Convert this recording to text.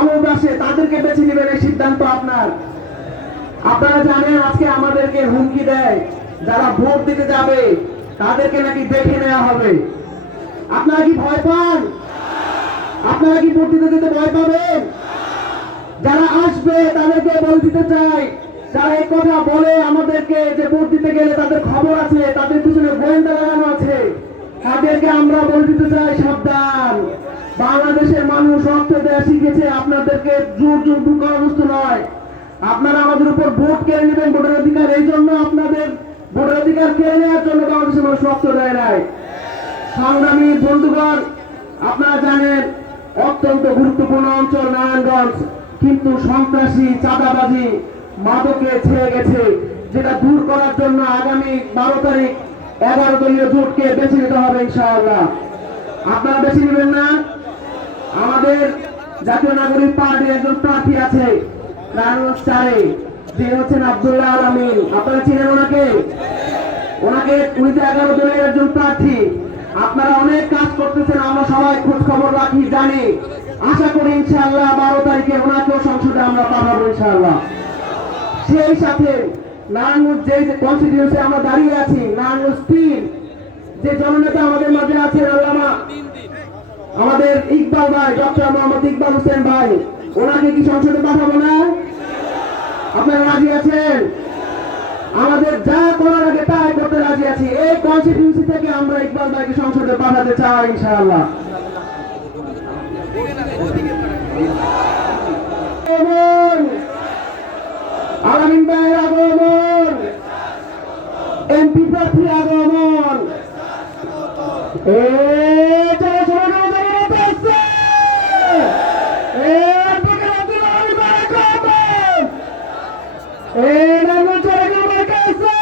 মামুদ আসে তাদেরকে বেছে নেবেন এই সিদ্ধান্ত আপনার। আপনারা জানেন আজকে আমাদেরকে হুমকি দেয়, যারা ভোট দিতে যাবে, তাদেরকে নাকি দেখে নেওয়া হবে। আপনারা কি ভয় পান? আপনারা কি ভোট দিতে যেতে ভয় পাবেন? যারা আসবে, তাদেরকে বলে দিতে চাই। যারা এই কথা বলে আমাদেরকে যে ভোট দিতে গেলে তাদের খবর আছে, তাদের পিছনে গোয়েন্দা লাগানো আছে, তাদেরকে আমরা বলে দিতে চাই সাবধান। বাংলাদেশের মানুষ রক্ত দেয়া শিখেছে, আপনাদেরকে জোর জোর করা বস্তু নয়। আপনারা আমাদের উপর ভোট কেড়ে নেবেন ভোটের অধিকার, এই জন্য আপনাদের ভোটের অধিকার কেড়ে নেওয়ার জন্য বাংলাদেশের মানুষ রক্ত দেয় নাই। সংগ্রামী বন্ধুগণ, আপনারা জানেন, অত্যন্ত গুরুত্বপূর্ণ অঞ্চল নারায়ণগঞ্জ, কিন্তু সন্ত্রাসী, চাঁদাবাজি মাদকে ছেয়ে গেছে, যেটা দূর করার জন্য আগামী বারো তারিখ এগারো দলীয় জোটকে বেছে নিতে হবে ইনশাআল্লাহ। আপনারা বেছে নেবেন না? জাতীয় নাগরিক পার্টির একজন প্রার্থী আছে হচ্ছেন আব্দুল্লাহ আলমিন আপনারা চিনেন ওনাকে? ওনাকে এগারো দলের একজন প্রার্থী। আপনারা অনেক কাজ করতেছেন, আমরা সবাই খোঁজ খবর রাখি, জানি। আশা করি ইনশাআল্লাহ বারো তারিখে ওনাকেও সংসদে আমরা পাঠাবো ইনশাআল্লাহ। সেই সাথে নারায়ণগঞ্জ যে আমরা দাঁড়িয়ে আছি, নারায়ণগঞ্জ তিন, যে জননেতা আমাদের মাঝে আছেন আল্লামা আমাদের ইকবাল ভাই, ডক্টর মোহাম্মদ ইকবাল হোসেন ভাই, ওনাকে কি সংসদে পাঠাবো না? আপনারা রাজি আছেন? আমাদের যা করার আগে তাই করতে রাজি আছি। এই কনস্টিটিউন্সি থেকে আমরা ইকবাল ভাইকে সংসদে পাঠাতে চাই, ইনশাআল্লাহ। আলামিন ভাইয়ের আগমন! এমপি প্রার্থী আগমন! এ এই গেল কাছে এই কনসাবা